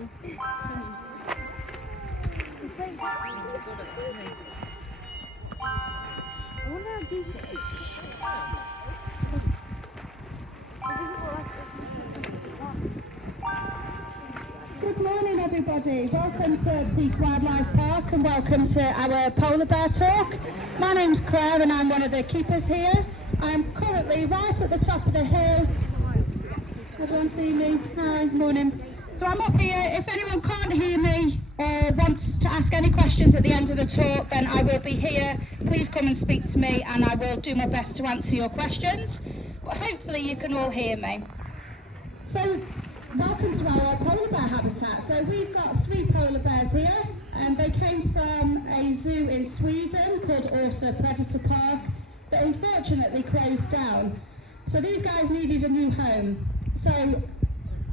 I wonder how deep it is. Good morning everybody, welcome to Peak Wildlife Park and welcome to our polar bear talk. My name's Claire and I'm one of the keepers here. I'm currently right at the top of the hill. Everyone see me? Hi, morning. So I'm up here. If anyone can't hear me or wants to ask any questions at the end of the talk, then I will be here. Please come and speak to me and I will do my best to answer your questions. But hopefully you can all hear me. So welcome to our polar bear habitat. So we've got 3 polar bears here and they came from a zoo in Sweden called Orsa Predator Park that unfortunately closed down. So these guys needed a new home. So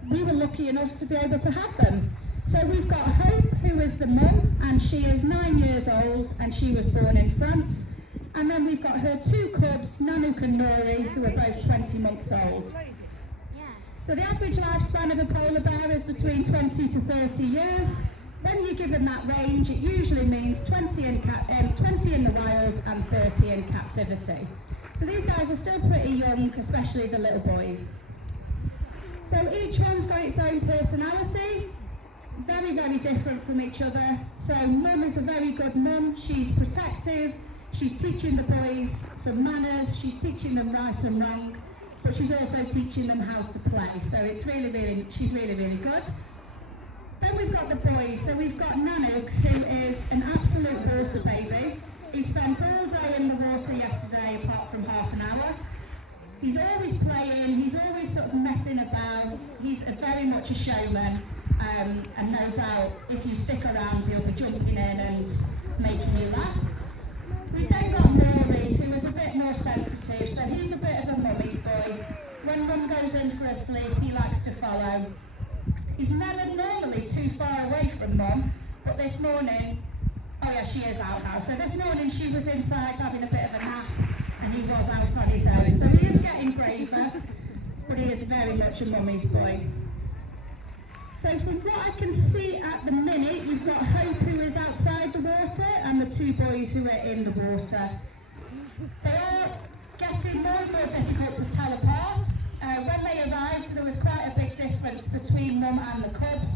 we were lucky enough to be able to have them. So we've got Hope, who is the mum, and she is 9 years old and she was born in France. And then we've got her 2 cubs, Nanook and Nori, who are both 20 months old. So the average lifespan of a polar bear is between 20 to 30 years. When you're given that range, it usually means 20 in the wild and 30 in captivity. So these guys are still pretty young, especially the little boys. So each one's got its own personality, very, very different from each other. So mum is a very good mum, she's protective, she's teaching the boys some manners, she's teaching them right and wrong, but she's also teaching them how to play. So it's she's really, really good. Then we've got the boys. So we've got Nanook, who is an absolute water baby. He spent all day in the water yesterday, apart from half an hour. He's always playing, he's always sort of messing about. He's very much a showman, and no doubt if you stick around he'll be jumping in and making you laugh. We've then got Rory, who is a bit more sensitive, so he's a bit of a mummy's boy. When mum goes in for a sleep, he likes to follow. He's never normally too far away from mum, but this morning, oh yeah, she is out now. So this morning she was inside having a bit of a nap, and he was out on his own. So he is getting braver, but he is very much a mummy's boy. So from what I can see at the minute, you've got Hope, who is outside the water, and the 2 boys who are in the water. They are getting more and more difficult to tell apart. When they arrived, there was quite a big difference between mum and the cubs.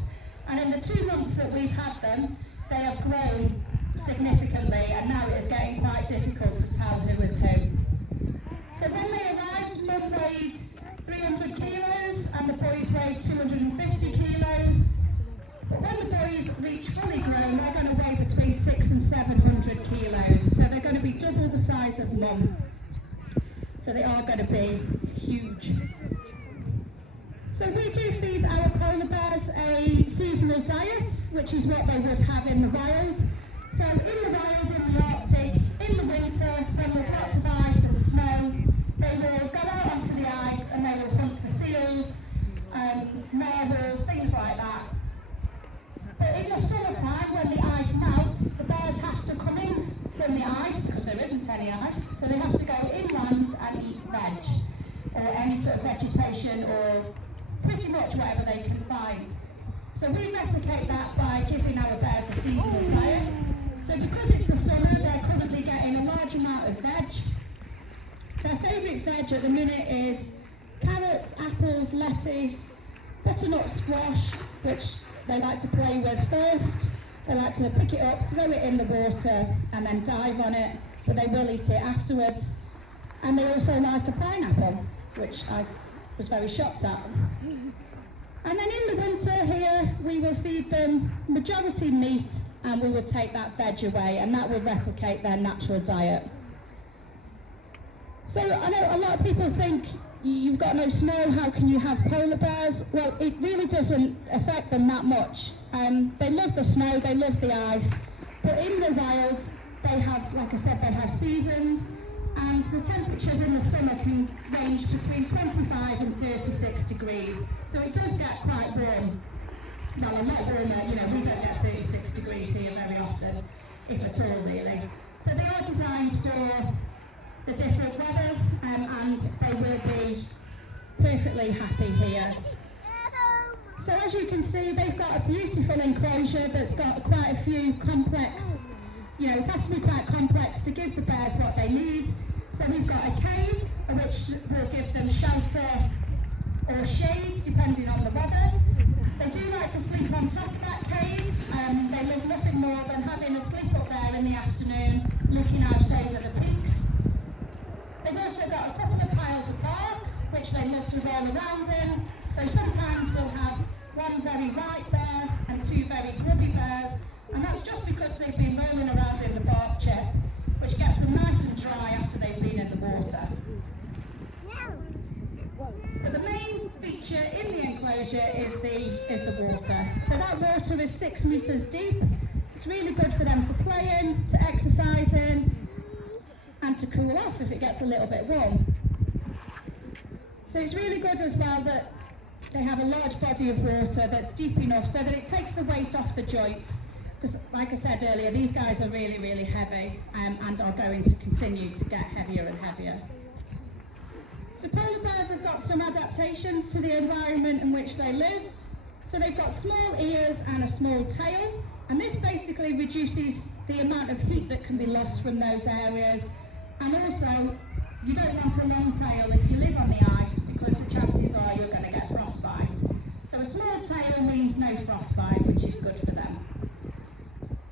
And in the 2 months that we've had them, they have grown significantly, and now it is getting quite difficult to tell who is who. So when they arrived, mum weighed 300 kilos and the boys weighed 250 kilos. But when the boys reach fully grown, they're going to weigh between 600 and 700 kilos. So they're going to be double the size of mum. So they are going to be huge. So we do feed our polar bears a seasonal diet, which is what they would have in the wild. So in the wild, in the Arctic, in the winter, when there's lots of ice and snow, they will go out onto the ice and they will hunt for seals, narwhals, things like that. But in the summertime, when the ice melts, the bears have to come in from the ice, because there isn't any ice, so they have to go inland and eat veg, or any sort of vegetation, or pretty much whatever they can find. So we replicate that by giving our bears a seasonal diet. So because it's the summer, they're currently getting a large amount of veg. Their favourite veg at the minute is carrots, apples, lettuce, butternut squash, which they like to play with first. They like to pick it up, throw it in the water, and then dive on it, but they will eat it afterwards. And they also like a pineapple, which I was very shocked at. And then in the winter here, we will feed them majority meat, and we will take that veg away, and that will replicate their natural diet. So I know a lot of people think you've got no snow, how can you have polar bears? Well, it really doesn't affect them that much. They love the snow, they love the ice, but in the wild, they have, like I said, they have seasons, and the temperatures in the summer can range between 25 and 36 degrees. So it does get quite warm. Well, a lot warmer, we don't get 36 degrees here very often, if at all really. So they are designed for the different weathers, and they will be perfectly happy here. So as as you can see, they've got a beautiful enclosure that's got quite a few complex, it has to be quite complex to give the bears what they need. So we've got a cave, which will give them shelter or shade, depending on the weather. They do like to sleep on top of that cave. They love nothing more than having a sleep up there in the afternoon, looking out over the peaks. They've also got a couple of piles of bark, which they love to roll around in. So sometimes we'll have one very ripe bear and two very grubby bears, and that's just because they've been rolling around in the bark chips, which gets them nice and dry after they've been in the water. But the main feature in the enclosure is the water. So that water is 6 metres deep. It's really good for them to play in, to exercise in, and to cool off if it gets a little bit warm. So it's really good as well that they have a large body of water that's deep enough so that it takes the weight off the joints. Because like I said earlier, these guys are really, really heavy and are going to continue to get heavier and heavier. So polar bears have got some adaptations to the environment in which they live. So they've got small ears and a small tail, and this basically reduces the amount of heat that can be lost from those areas. And also, you don't want a long tail if you live on the ice, because the chances are you're going to get frostbite. So a small tail means no frostbite, which is good for them.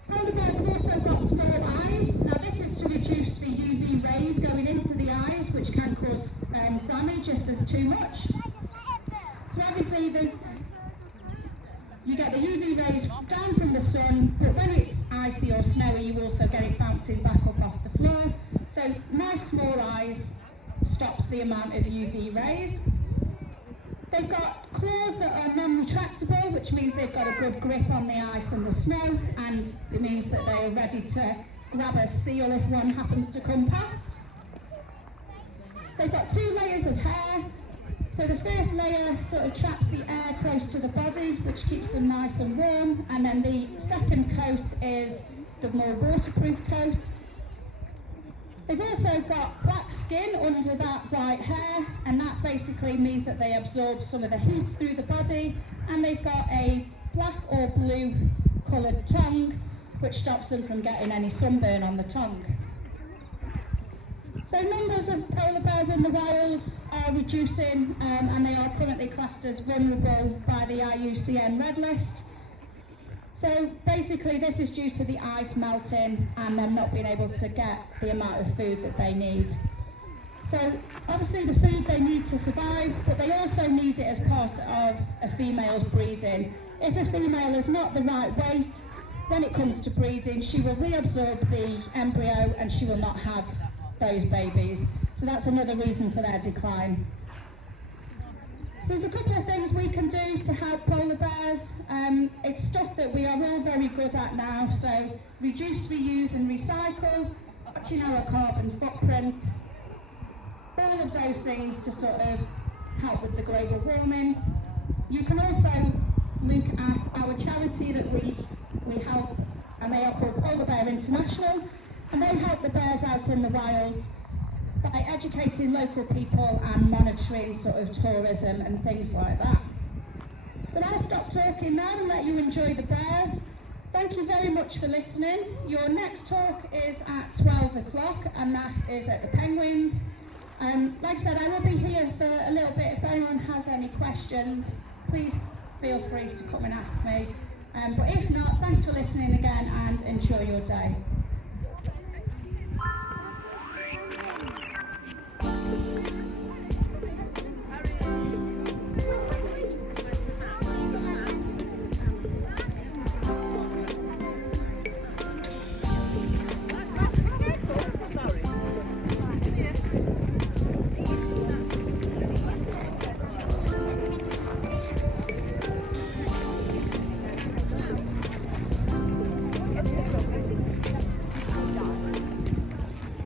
Polar bears have also got small eyes. Now this is to reduce the UV rays going into the eyes, which can cause damage if there's too much. So obviously you get the UV rays down from the sun, but when it's icy or snowy you also get it bouncing back up off the floor. So nice small eyes stops the amount of UV rays. They've got claws that are non-retractable, which means they've got a good grip on the ice and the snow, and it means that they are ready to grab a seal if one happens to come past. They've got 2 layers of hair. So the first layer sort of traps the air close to the body, which keeps them nice and warm, and then the second coat is the more waterproof coat. They've also got black skin under that white hair, and that basically means that they absorb some of the heat through the body, and they've got a black or blue coloured tongue, which stops them from getting any sunburn on the tongue. So numbers of polar bears in the wild are reducing, and they are currently classed as vulnerable by the IUCN Red List. So basically this is due to the ice melting and them not being able to get the amount of food that they need. So obviously the food they need to survive, but they also need it as part of a female's breeding. If a female is not the right weight, when it comes to breeding, she will reabsorb the embryo and she will not have those babies. So that's another reason for their decline. There's a couple of things we can do to help polar bears. It's stuff that we are all very good at now, so reduce, reuse and recycle, watching our carbon footprint, all of those things to sort of help with the global warming. You can also look at our charity that we help, and they are called Polar Bear International, and they help the bears out in the wild by educating local people and monitoring sort of tourism and things like that. So I'll stop talking now and let you enjoy the bears. Thank you very much for listening. Your next talk is at 12 o'clock, and that is at the Penguins. Like I said, I will be here for a little bit. If anyone has any questions, please feel free to come and ask me. But if not, thanks for listening again and enjoy your day.